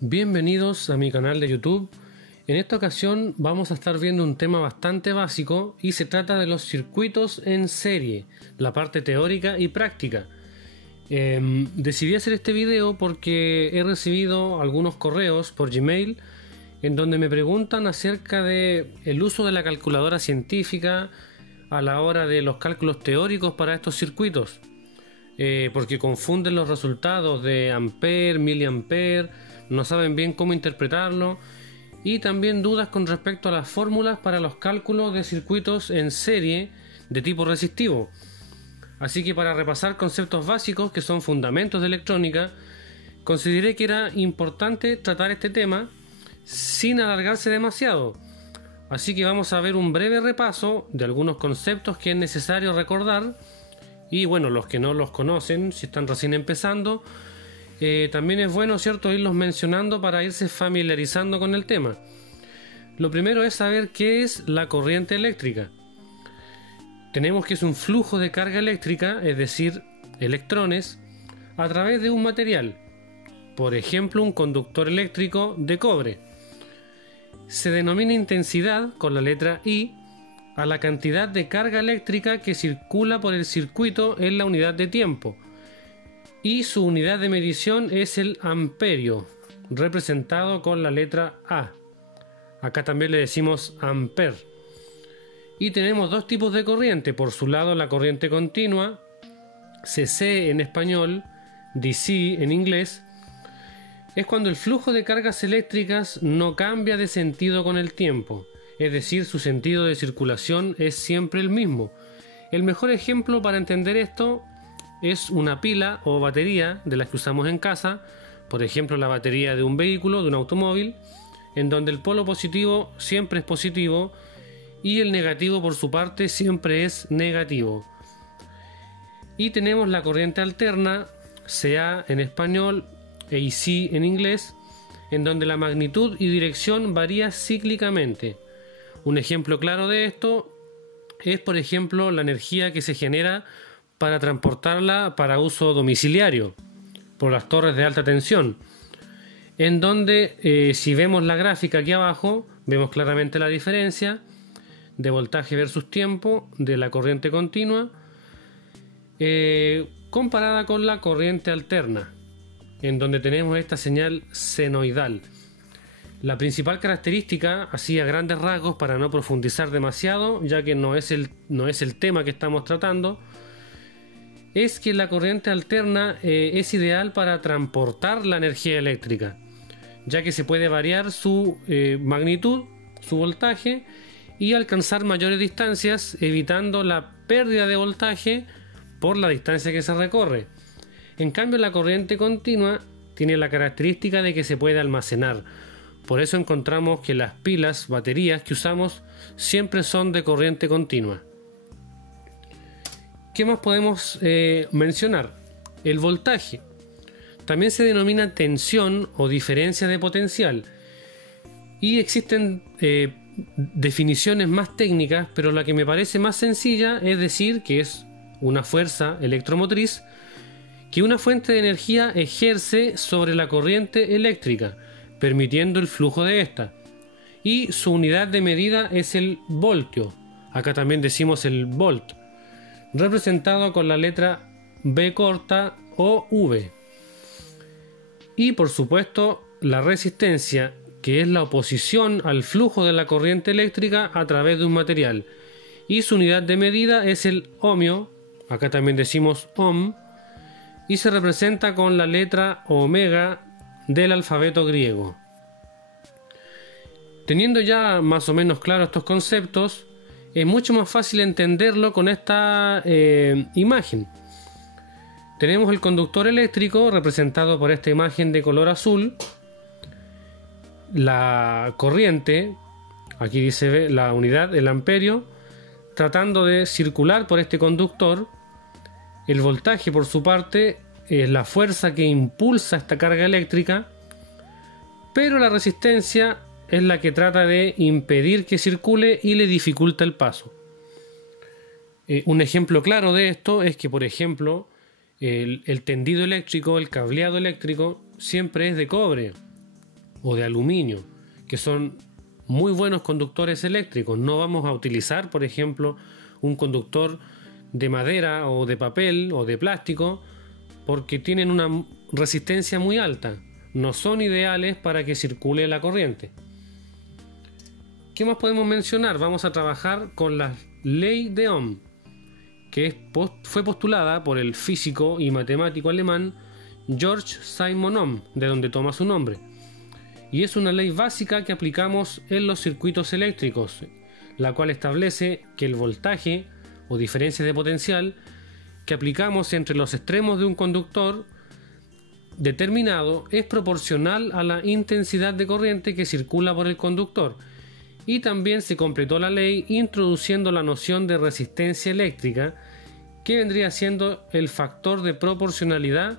Bienvenidos a mi canal de YouTube. En esta ocasión vamos a estar viendo un tema bastante básico y se trata de los circuitos en serie, la parte teórica y práctica. Decidí hacer este video porque he recibido algunos correos por Gmail en donde me preguntan acerca de el uso de la calculadora científica a la hora de los cálculos teóricos para estos circuitos, porque confunden los resultados de ampere, miliampere, no saben bien cómo interpretarlo, y también dudas con respecto a las fórmulas para los cálculos de circuitos en serie de tipo resistivo. Así que para repasar conceptos básicos que son fundamentos de electrónica, consideré que era importante tratar este tema sin alargarse demasiado. Así que vamos a ver un breve repaso de algunos conceptos que es necesario recordar, y bueno, los que no los conocen, si están recién empezando, también es bueno, ¿cierto?, irlos mencionando para irse familiarizando con el tema. Lo primero es saber qué es la corriente eléctrica. Tenemos que es un flujo de carga eléctrica, es decir, electrones, a través de un material, por ejemplo un conductor eléctrico de cobre. Se denomina intensidad, con la letra I, a la cantidad de carga eléctrica que circula por el circuito en la unidad de tiempo, y su unidad de medición es el amperio, representado con la letra A. Acá también le decimos ampere. Y tenemos dos tipos de corriente. Por su lado, la corriente continua, CC en español, DC en inglés, es cuando el flujo de cargas eléctricas no cambia de sentido con el tiempo, es decir, su sentido de circulación es siempre el mismo. El mejor ejemplo para entender esto es una pila o batería de las que usamos en casa, por ejemplo la batería de un vehículo, de un automóvil, en donde el polo positivo siempre es positivo y el negativo por su parte siempre es negativo. Y tenemos la corriente alterna, CA en español, AC en inglés, en donde la magnitud y dirección varía cíclicamente. Un ejemplo claro de esto es, por ejemplo, la energía que se genera para transportarla para uso domiciliario por las torres de alta tensión, en donde si vemos la gráfica aquí abajo, vemos claramente la diferencia de voltaje versus tiempo de la corriente continua comparada con la corriente alterna, en donde tenemos esta señal senoidal. La principal característica, así a grandes rasgos, para no profundizar demasiado, ya que no es el tema que estamos tratando, es que la corriente alterna es ideal para transportar la energía eléctrica, ya que se puede variar su magnitud, su voltaje, y alcanzar mayores distancias, evitando la pérdida de voltaje por la distancia que se recorre. En cambio, la corriente continua tiene la característica de que se puede almacenar. Por eso encontramos que las pilas, baterías que usamos siempre son de corriente continua. ¿Qué más podemos mencionar? El voltaje. También se denomina tensión o diferencia de potencial. Y existen definiciones más técnicas, pero la que me parece más sencilla es decir que es una fuerza electromotriz que una fuente de energía ejerce sobre la corriente eléctrica, permitiendo el flujo de esta. Y su unidad de medida es el voltio. Acá también decimos el volt, representado con la letra B corta o V. Y por supuesto la resistencia, que es la oposición al flujo de la corriente eléctrica a través de un material, y su unidad de medida es el ohmio, acá también decimos ohm, y se representa con la letra omega del alfabeto griego. Teniendo ya más o menos claros estos conceptos, es mucho más fácil entenderlo con esta imagen. Tenemos el conductor eléctrico representado por esta imagen de color azul, la corriente, aquí dice la unidad, el amperio, tratando de circular por este conductor. El voltaje, por su parte, es la fuerza que impulsa esta carga eléctrica, pero la resistencia es la que trata de impedir que circule y le dificulta el paso. Un ejemplo claro de esto es que, por ejemplo, el tendido eléctrico, el cableado eléctrico, siempre es de cobre. o de aluminio, que son muy buenos conductores eléctricos. No vamos a utilizar, por ejemplo, un conductor de madera o de papel o de plástico porque tienen una resistencia muy alta. No son ideales para que circule la corriente. ¿Qué más podemos mencionar? Vamos a trabajar con la ley de Ohm, que fue postulada por el físico y matemático alemán Georg Simon Ohm, de donde toma su nombre. Y es una ley básica que aplicamos en los circuitos eléctricos, la cual establece que el voltaje o diferencia de potencial que aplicamos entre los extremos de un conductor determinado es proporcional a la intensidad de corriente que circula por el conductor. Y también se completó la ley introduciendo la noción de resistencia eléctrica, que vendría siendo el factor de proporcionalidad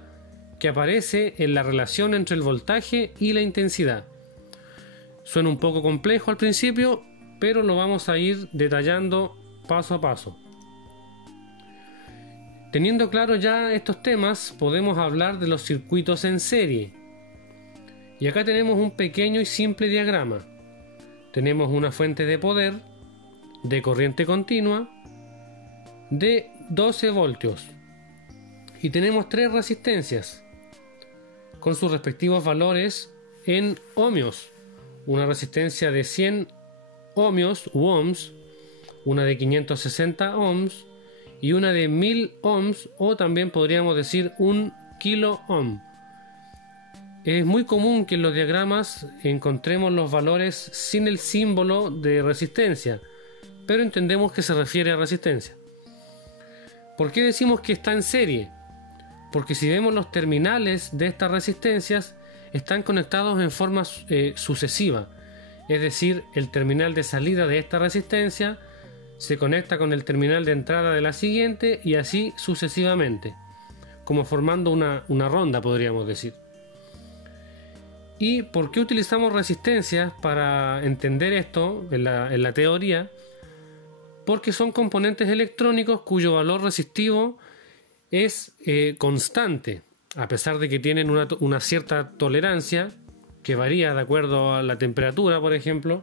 que aparece en la relación entre el voltaje y la intensidad. Suena un poco complejo al principio, pero lo vamos a ir detallando paso a paso. Teniendo claro ya estos temas, podemos hablar de los circuitos en serie. Y acá tenemos un pequeño y simple diagrama. Tenemos una fuente de poder, de corriente continua, de 12 voltios. Y tenemos 3 resistencias, con sus respectivos valores en ohmios. Una resistencia de 100 ohmios u ohms, una de 560 ohms y una de 1000 ohms, o también podríamos decir 1 kilo ohm. Es muy común que en los diagramas encontremos los valores sin el símbolo de resistencia, pero entendemos que se refiere a resistencia. ¿Por qué decimos que está en serie? Porque si vemos los terminales de estas resistencias, están conectados en forma sucesiva. Es decir, el terminal de salida de esta resistencia se conecta con el terminal de entrada de la siguiente y así sucesivamente, como formando una ronda, podríamos decir. ¿Y por qué utilizamos resistencias para entender esto en la teoría? Porque son componentes electrónicos cuyo valor resistivo es constante, a pesar de que tienen una cierta tolerancia que varía de acuerdo a la temperatura, por ejemplo,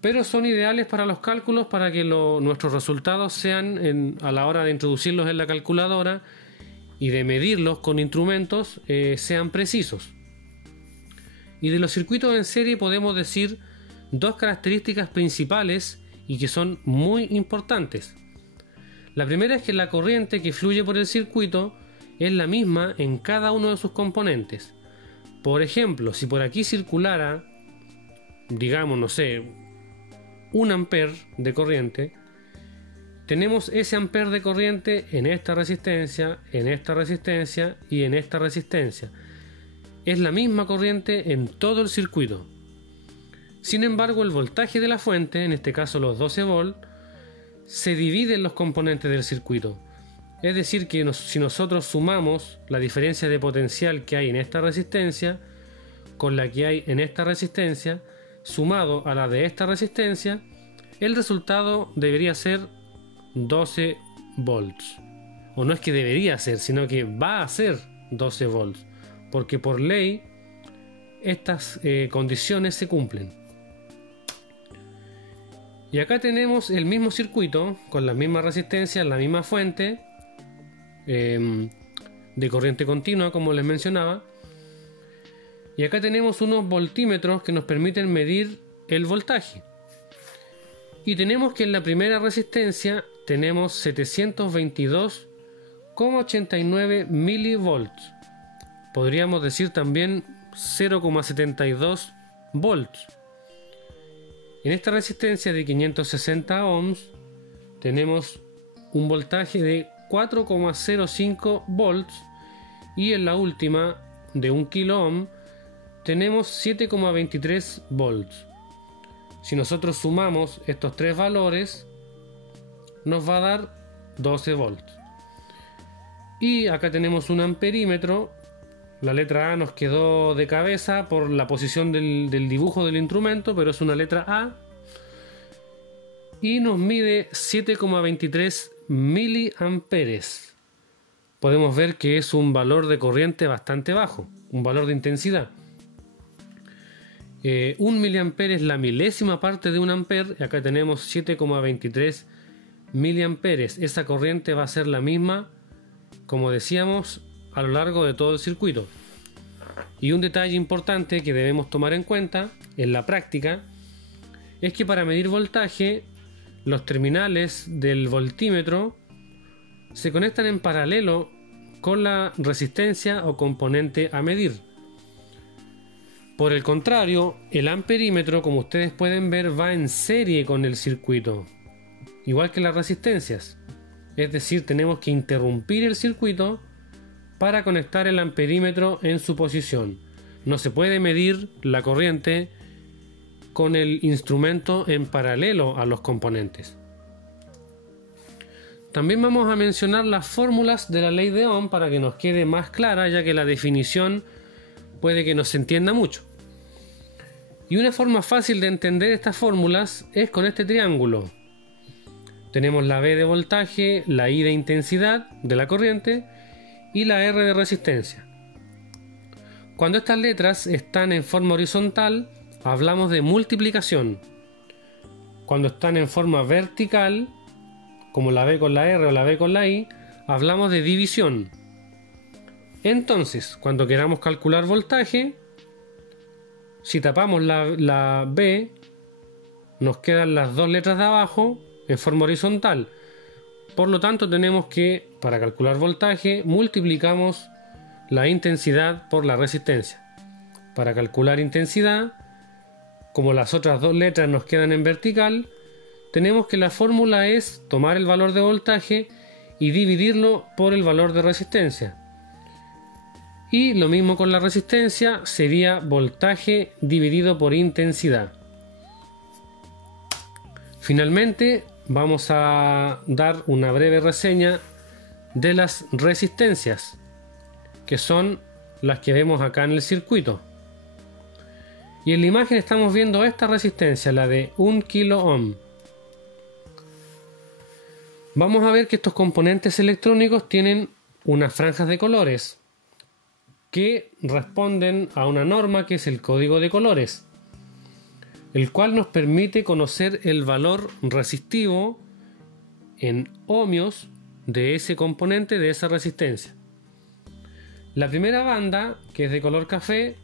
pero son ideales para los cálculos, para que nuestros resultados sean, a la hora de introducirlos en la calculadora y de medirlos con instrumentos, sean precisos. Y de los circuitos en serie podemos decir 2 características principales y que son muy importantes. La primera es que la corriente que fluye por el circuito es la misma en cada uno de sus componentes. Por ejemplo, si por aquí circulara, digamos, no sé, 1 ampere de corriente, tenemos ese ampere de corriente en esta resistencia y en esta resistencia. Es la misma corriente en todo el circuito. Sin embargo, el voltaje de la fuente, en este caso los 12 volts, se divide en los componentes del circuito. Es decir, que si nosotros sumamos la diferencia de potencial que hay en esta resistencia con la que hay en esta resistencia, sumado a la de esta resistencia, el resultado debería ser 12 volts. O no es que debería ser, sino que va a ser 12 volts, porque por ley estas condiciones se cumplen. Y acá tenemos el mismo circuito con la misma resistencia, la misma fuente de corriente continua, como les mencionaba. Y acá tenemos unos voltímetros que nos permiten medir el voltaje. Y tenemos que en la primera resistencia tenemos 722,89 milivolts. Podríamos decir también 0,72 volts. En esta resistencia de 560 ohms tenemos un voltaje de 4,05 volts y en la última de 1 kilo ohm tenemos 7,23 volts. Si nosotros sumamos estos 3 valores nos va a dar 12 volts. Y acá tenemos un amperímetro. La letra A nos quedó de cabeza por la posición del dibujo del instrumento, pero es una letra A. Y nos mide 7,23 miliamperes. Podemos ver que es un valor de corriente bastante bajo, un valor de intensidad. Un miliampere es la milésima parte de un ampere, y acá tenemos 7,23 miliamperes. Esa corriente va a ser la misma, como decíamos, a lo largo de todo el circuito. Y un detalle importante que debemos tomar en cuenta en la práctica es que para medir voltaje, los terminales del voltímetro se conectan en paralelo con la resistencia o componente a medir. Por el contrario, el amperímetro, como ustedes pueden ver, va en serie con el circuito, igual que las resistencias. Es decir, tenemos que interrumpir el circuito para conectar el amperímetro en su posición. No se puede medir la corriente con el instrumento en paralelo a los componentes. También vamos a mencionar las fórmulas de la ley de Ohm para que nos quede más clara, ya que la definición puede que no se entienda mucho. Y una forma fácil de entender estas fórmulas es con este triángulo. Tenemos la V de voltaje, la I de intensidad de la corriente y la R de resistencia. Cuando estas letras están en forma horizontal, hablamos de multiplicación. Cuando están en forma vertical, como la V con la R o la V con la I, hablamos de división. Entonces, cuando queramos calcular voltaje, si tapamos la B, nos quedan las dos letras de abajo en forma horizontal. Por lo tanto, tenemos que, para calcular voltaje, multiplicamos la intensidad por la resistencia. Para calcular intensidad, como las otras dos letras nos quedan en vertical, tenemos que la fórmula es tomar el valor de voltaje y dividirlo por el valor de resistencia. Y lo mismo con la resistencia, sería voltaje dividido por intensidad. Finalmente, vamos a dar una breve reseña de las resistencias, que son las que vemos acá en el circuito. Y en la imagen estamos viendo esta resistencia, la de 1 kilo ohm. Vamos a ver que estos componentes electrónicos tienen unas franjas de colores que responden a una norma que es el código de colores, el cual nos permite conocer el valor resistivo en ohmios de ese componente, de esa resistencia. La primera banda, que es de color café,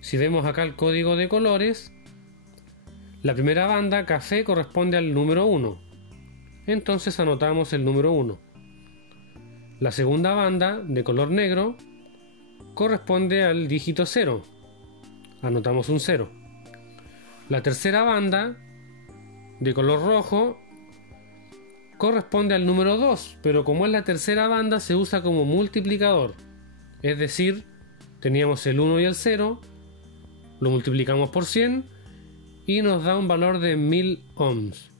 si vemos acá el código de colores, la primera banda café corresponde al número 1. Entonces anotamos el número 1. La segunda banda, de color negro, corresponde al dígito 0. Anotamos un 0. La tercera banda, de color rojo, corresponde al número 2, pero como es la tercera banda se usa como multiplicador. Es decir, teníamos el 1 y el 0, lo multiplicamos por 100 y nos da un valor de 1000 ohms,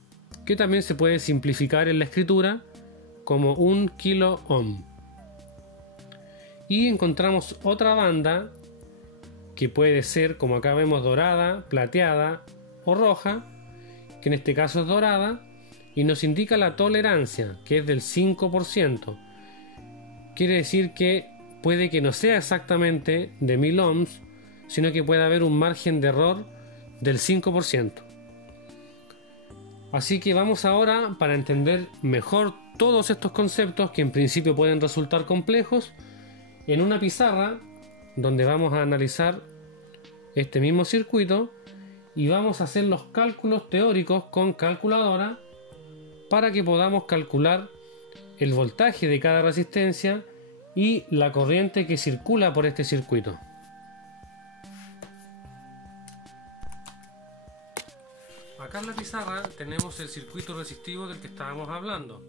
que también se puede simplificar en la escritura como 1 kilo ohm. Y encontramos otra banda que puede ser, como acá vemos, dorada, plateada o roja, que en este caso es dorada, y nos indica la tolerancia, que es del 5%. Quiere decir que puede que no sea exactamente de 1000 ohms, sino que puede haber un margen de error del 5%. Así que vamos ahora, para entender mejor todos estos conceptos que en principio pueden resultar complejos, en una pizarra donde vamos a analizar este mismo circuito y vamos a hacer los cálculos teóricos con calculadora para que podamos calcular el voltaje de cada resistencia y la corriente que circula por este circuito. Acá en la pizarra tenemos el circuito resistivo del que estábamos hablando.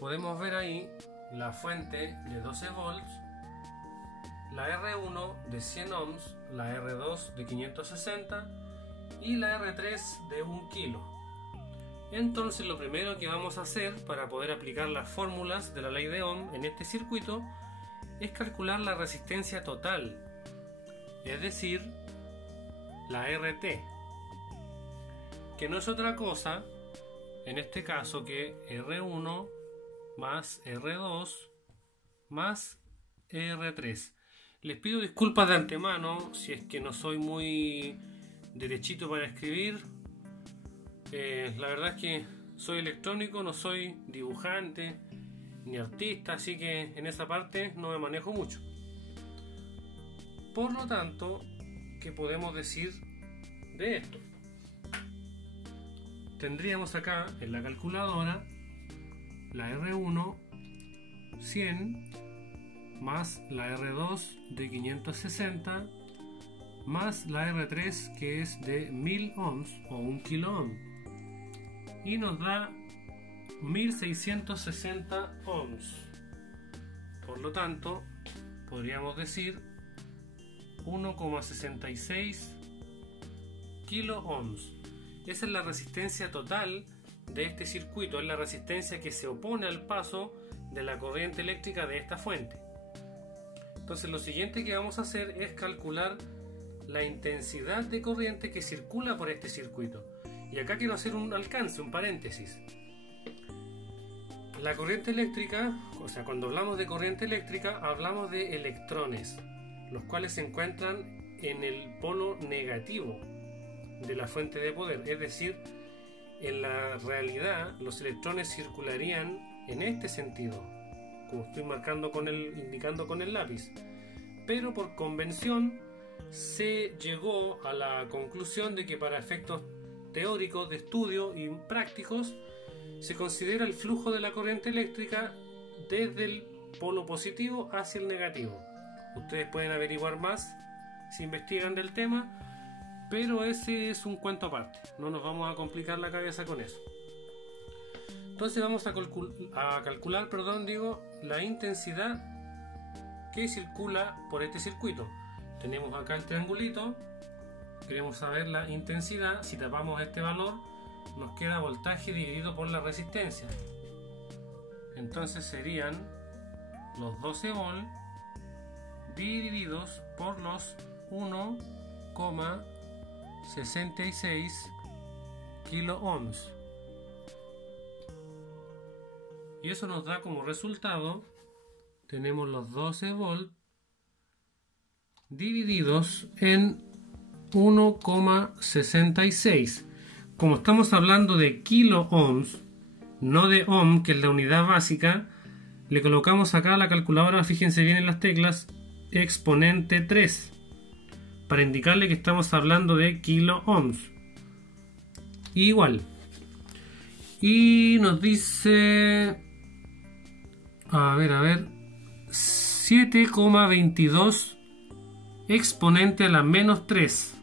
Podemos ver ahí la fuente de 12 volts, la R1 de 100 ohms, la R2 de 560 y la R3 de 1 kilo. Entonces lo primero que vamos a hacer para poder aplicar las fórmulas de la ley de Ohm en este circuito es calcular la resistencia total, es decir, la RT, que no es otra cosa en este caso que R1 más R2 más R3. Les pido disculpas de antemano si es que no soy muy derechito para escribir. La verdad es que soy electrónico, no soy dibujante ni artista, así que en esa parte no me manejo mucho. Por lo tanto, ¿qué podemos decir de esto? Tendríamos acá en la calculadora la R1 100 más la R2 de 560 más la R3 que es de 1000 ohms o 1 kilo ohm y nos da 1660 ohms. Por lo tanto, podríamos decir 1,66 kilo ohms. Esa es la resistencia total de este circuito, es la resistencia que se opone al paso de la corriente eléctrica de esta fuente. Entonces lo siguiente que vamos a hacer es calcular la intensidad de corriente que circula por este circuito. Y acá quiero hacer un alcance, un paréntesis. La corriente eléctrica, o sea, cuando hablamos de corriente eléctrica, hablamos de electrones, los cuales se encuentran en el polo negativo de la fuente de poder. Es decir, en la realidad los electrones circularían en este sentido, como estoy indicando con el lápiz. Pero por convención se llegó a la conclusión de que para efectos teóricos de estudio y prácticos se considera el flujo de la corriente eléctrica desde el polo positivo hacia el negativo. Ustedes pueden averiguar más si investigan del tema, pero ese es un cuento aparte, no nos vamos a complicar la cabeza con eso. Entonces vamos a calcular la intensidad que circula por este circuito. Tenemos acá el triangulito, queremos saber la intensidad. Si tapamos este valor nos queda voltaje dividido por la resistencia, entonces serían los 12 volt divididos por los 1,66 kilo ohms, y eso nos da como resultado, tenemos los 12 volt divididos en 1,66. Como estamos hablando de kilo ohms, no de ohm, que es la unidad básica, le colocamos acá a la calculadora, fíjense bien en las teclas, exponente 3, para indicarle que estamos hablando de kilo ohms. Igual. Y nos dice, a ver, 7,22 exponente a la menos 3.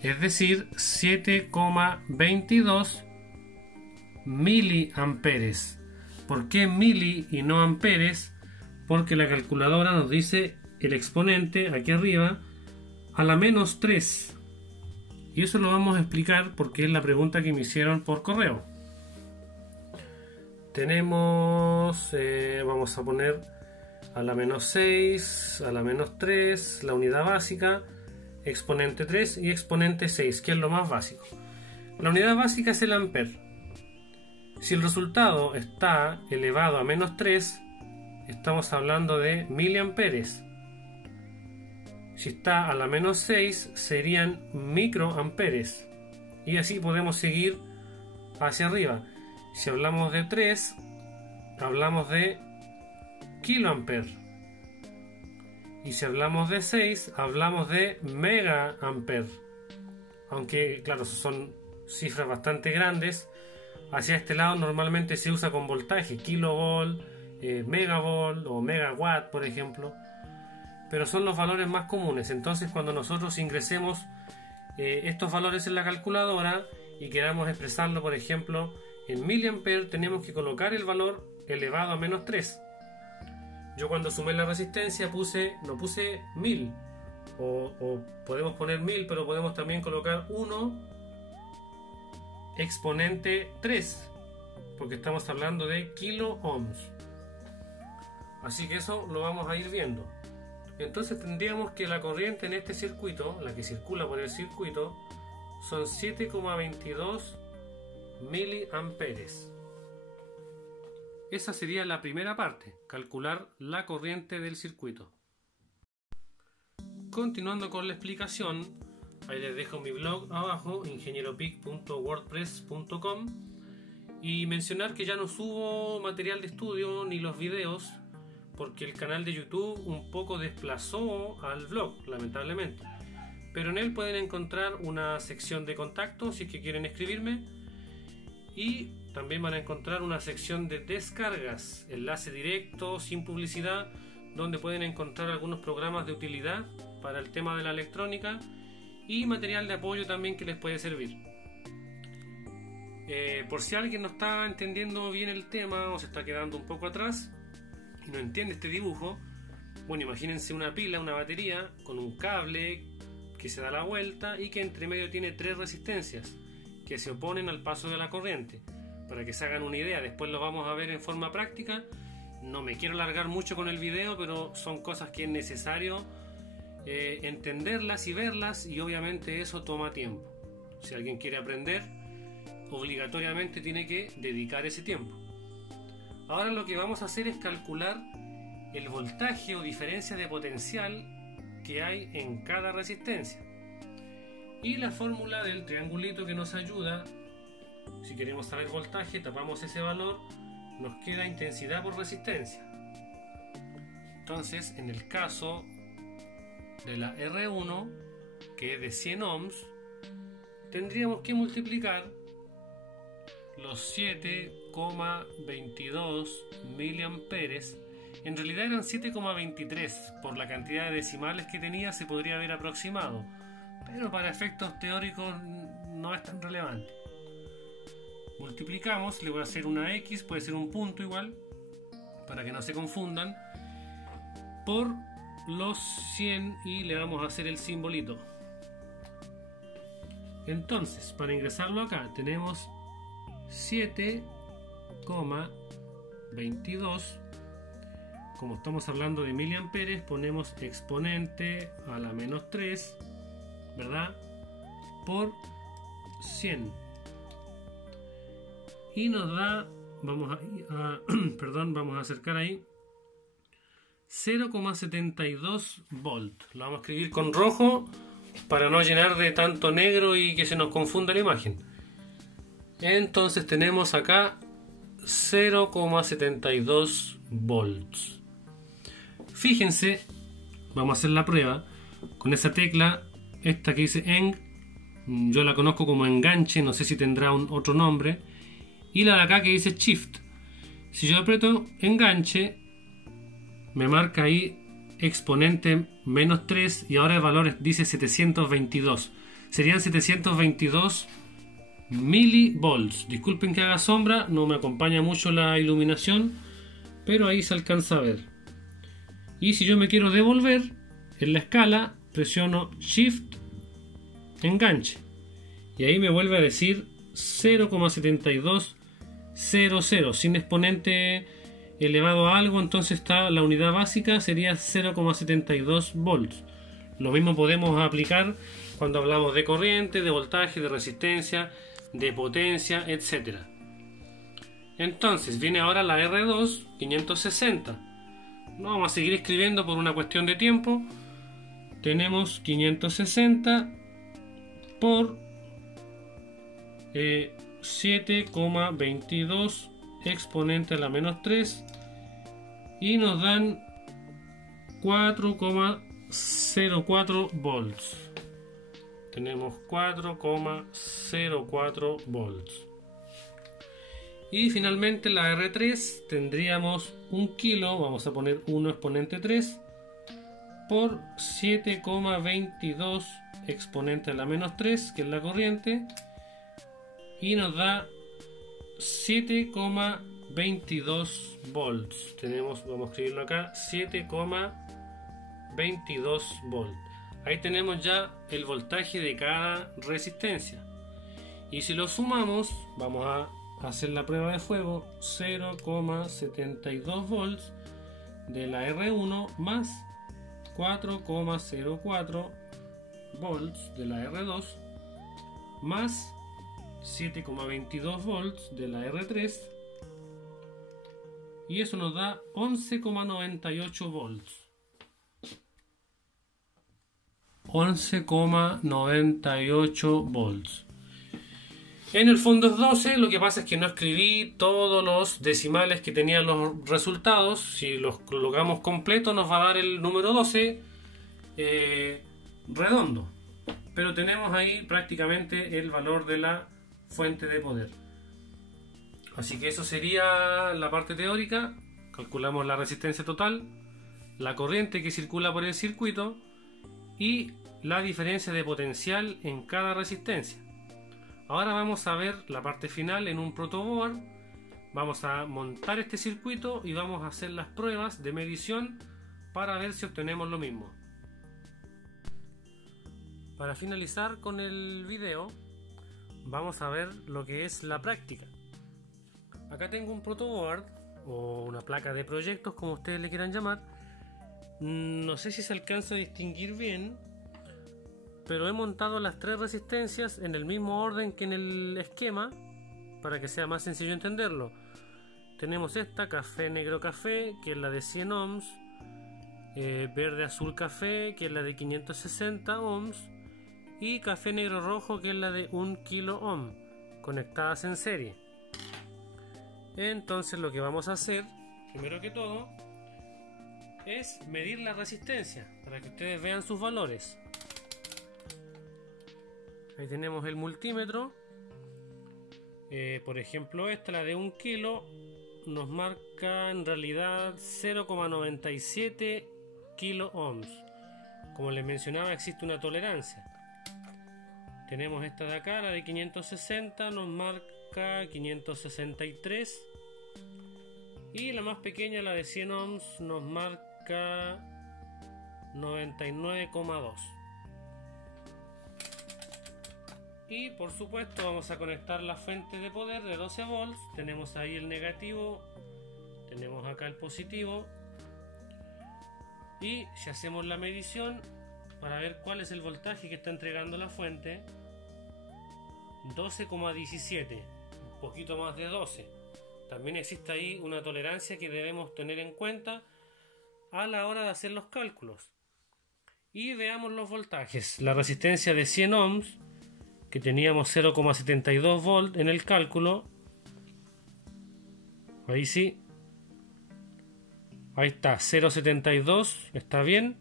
Es decir, 7,22 miliamperes. ¿Por qué mili y no amperes? Porque la calculadora nos dice el exponente aquí arriba a la menos 3. Y eso lo vamos a explicar porque es la pregunta que me hicieron por correo. Tenemos, vamos a poner a la menos 6, a la menos 3, la unidad básica, exponente 3 y exponente 6, que es lo más básico. La unidad básica es el ampere. Si el resultado está elevado a menos 3, estamos hablando de miliamperes. Si está a la menos 6, serían microamperes. Y así podemos seguir hacia arriba. Si hablamos de 3, hablamos de kiloampere. Y si hablamos de 6, hablamos de megaamper. Aunque, claro, son cifras bastante grandes. Hacia este lado normalmente se usa con voltaje, kilovolt, megavolt o megawatt, por ejemplo. Pero son los valores más comunes. Entonces, cuando nosotros ingresemos estos valores en la calculadora y queramos expresarlo, por ejemplo, en miliamper, tenemos que colocar el valor elevado a menos 3. Yo cuando sumé la resistencia no puse 1000, o podemos poner 1000, pero podemos también colocar 1 exponente 3, porque estamos hablando de kilo ohms. Así que eso lo vamos a ir viendo. Entonces tendríamos que la corriente en este circuito, la que circula por el circuito, son 7,22 miliamperes. Esa sería la primera parte, calcular la corriente del circuito. continuando con la explicación, ahí les dejo mi blog abajo, ingenieropic.wordpress.com, y mencionar que ya no subo material de estudio ni los videos porque el canal de YouTube un poco desplazó al blog, lamentablemente. Pero en él pueden encontrar una sección de contacto si es que quieren escribirme, y también van a encontrar una sección de descargas, enlace directo, sin publicidad, donde pueden encontrar algunos programas de utilidad para el tema de la electrónica y material de apoyo también que les puede servir. Por si alguien no está entendiendo bien el tema o se está quedando un poco atrás y no entiende este dibujo, bueno, imagínense una pila, una batería con un cable que se da la vuelta y que entre medio tiene 3 resistencias que se oponen al paso de la corriente. Para que se hagan una idea, después lo vamos a ver en forma práctica. No me quiero alargar mucho con el video, pero son cosas que es necesario entenderlas y verlas, y obviamente eso toma tiempo. Si alguien quiere aprender, obligatoriamente tiene que dedicar ese tiempo. Ahora lo que vamos a hacer es calcular el voltaje o diferencia de potencial que hay en cada resistencia. Y la fórmula del triangulito que nos ayuda, si queremos saber voltaje, tapamos ese valor, nos queda intensidad por resistencia. Entonces, en el caso de la R1, que es de 100 ohms, tendríamos que multiplicar los 7,22 miliamperes. En realidad eran 7,23, por la cantidad de decimales que tenía se podría haber aproximado, pero para efectos teóricos no es tan relevante. Multiplicamos, le voy a hacer una X, puede ser un punto igual, para que no se confundan, por los 100 y le vamos a hacer el simbolito. Entonces, para ingresarlo acá, tenemos 7,22. Como estamos hablando de miliamperes, ponemos exponente a la menos 3, ¿verdad? Por 100. Y nos da, vamos a acercar ahí, 0,72 volt. Lo vamos a escribir con rojo para no llenar de tanto negro y que se nos confunda la imagen. Entonces tenemos acá 0,72 volts. Fíjense, vamos a hacer la prueba con esa tecla, esta que dice ENG, yo la conozco como enganche, no sé si tendrá otro nombre, y la de acá que dice Shift. Si yo aprieto enganche, me marca ahí exponente menos 3 y ahora el valor dice 722. Serían 722 milivolts. Disculpen que haga sombra, no me acompaña mucho la iluminación, pero ahí se alcanza a ver. Y si yo me quiero devolver en la escala, presiono Shift enganche y ahí me vuelve a decir 0,7200 sin exponente elevado a algo, entonces está la unidad básica, sería 0,72 volts. Lo mismo podemos aplicar cuando hablamos de corriente, de voltaje, de resistencia, de potencia, etc. Entonces viene ahora la R2 560. No vamos a seguir escribiendo por una cuestión de tiempo. Tenemos 560 por 7,22 exponente a la menos 3 y nos dan 4,04 volts. Tenemos 4,04 volts. Y finalmente la R3 tendríamos 1 kilo, vamos a poner 1 exponente 3 por 7,22 exponente a la menos 3, que es la corriente, y nos da 7,22 volts. Tenemos, vamos a escribirlo acá, 7,22 volts. Ahí tenemos ya el voltaje de cada resistencia. Y si lo sumamos, vamos a hacer la prueba de fuego, 0,72 volts de la R1 más 4,04 volts de la R2 más 7,22 volts de la R3, y eso nos da 11,98 volts. 11,98 volts. En el fondo es 12, lo que pasa es que no escribí todos los decimales que tenían los resultados. Si los colocamos completos nos va a dar el número 12 redondo. Pero tenemos ahí prácticamente el valor de la fuente de poder. Así que eso sería la parte teórica. Calculamos la resistencia total, la corriente que circula por el circuito y la diferencia de potencial en cada resistencia. Ahora vamos a ver la parte final en un protoboard. Vamos a montar este circuito y vamos a hacer las pruebas de medición para ver si obtenemos lo mismo. Para finalizar con el video, vamos a ver lo que es la práctica. Acá tengo un protoboard o una placa de proyectos, como ustedes le quieran llamar. No sé si se alcanza a distinguir bien, pero he montado las tres resistencias en el mismo orden que en el esquema para que sea más sencillo entenderlo. Tenemos esta café negro café, que es la de 100 ohms, verde azul café, que es la de 560 ohms, y café negro rojo, que es la de 1 kilo ohm, conectadas en serie. Entonces lo que vamos a hacer, primero que todo, es medir la resistencia para que ustedes vean sus valores. Ahí tenemos el multímetro. Por ejemplo, esta, la de 1 kilo, nos marca en realidad 0,97 kilo ohms. Como les mencionaba, existe una tolerancia. Tenemos esta de acá, la de 560, nos marca 563. Y la más pequeña, la de 100 ohms, nos marca 99,2. Y por supuesto vamos a conectar la fuente de poder de 12 volts. Tenemos ahí el negativo, tenemos acá el positivo. Y si hacemos la medición para ver cuál es el voltaje que está entregando la fuente, 12,17, un poquito más de 12. También existe ahí una tolerancia que debemos tener en cuenta a la hora de hacer los cálculos. Y veamos los voltajes. La resistencia de 100 ohms, que teníamos 0,72 volt en el cálculo. Ahí sí. Ahí está, 0,72, está bien.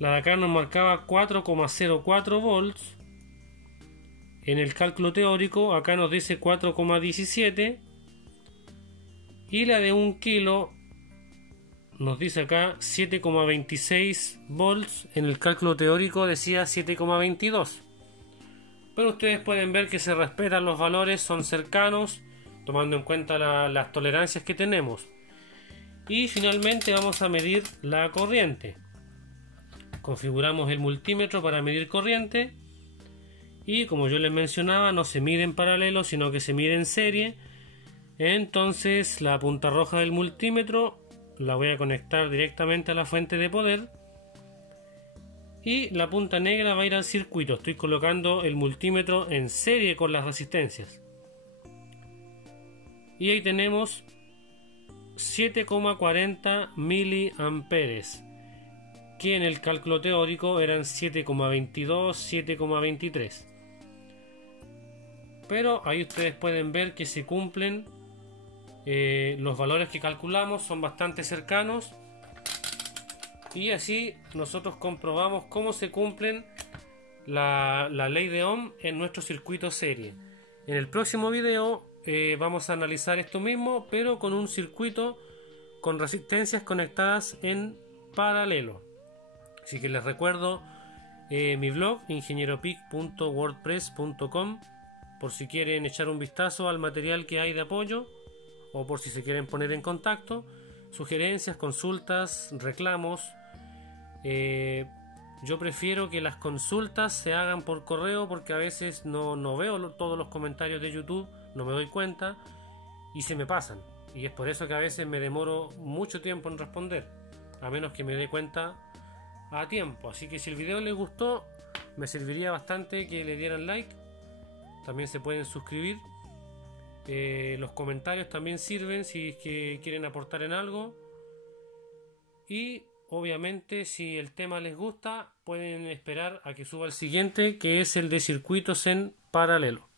La de acá nos marcaba 4,04 volts. En el cálculo teórico acá nos dice 4,17. Y la de 1 kilo nos dice acá 7,26 volts. En el cálculo teórico decía 7,22. Pero ustedes pueden ver que se respetan los valores, son cercanos, tomando en cuenta las tolerancias que tenemos. Y finalmente vamos a medir la corriente. Configuramos el multímetro para medir corriente. Y como yo les mencionaba, no se mide en paralelo, sino que se mide en serie. Entonces la punta roja del multímetro la voy a conectar directamente a la fuente de poder. Y la punta negra va a ir al circuito. Estoy colocando el multímetro en serie con las resistencias. Y ahí tenemos 7,40 miliamperes, que en el cálculo teórico eran 7,22, 7,23. Pero ahí ustedes pueden ver que se cumplen los valores que calculamos, son bastante cercanos. Y así nosotros comprobamos cómo se cumplen la ley de Ohm en nuestro circuito serie. En el próximo video vamos a analizar esto mismo, pero con un circuito con resistencias conectadas en paralelo. Así que les recuerdo mi blog ingenieropic.wordpress.com por si quieren echar un vistazo al material que hay de apoyo o por si se quieren poner en contacto, sugerencias, consultas, reclamos. Yo prefiero que las consultas se hagan por correo porque a veces no veo todos los comentarios de YouTube, no me doy cuenta y se me pasan. Y es por eso que a veces me demoro mucho tiempo en responder, a menos que me dé cuenta a tiempo. Así que si el video les gustó, me serviría bastante que le dieran like. También se pueden suscribir. Los comentarios también sirven si es que quieren aportar en algo. Y obviamente, si el tema les gusta, pueden esperar a que suba el siguiente, que es el de circuitos en paralelo.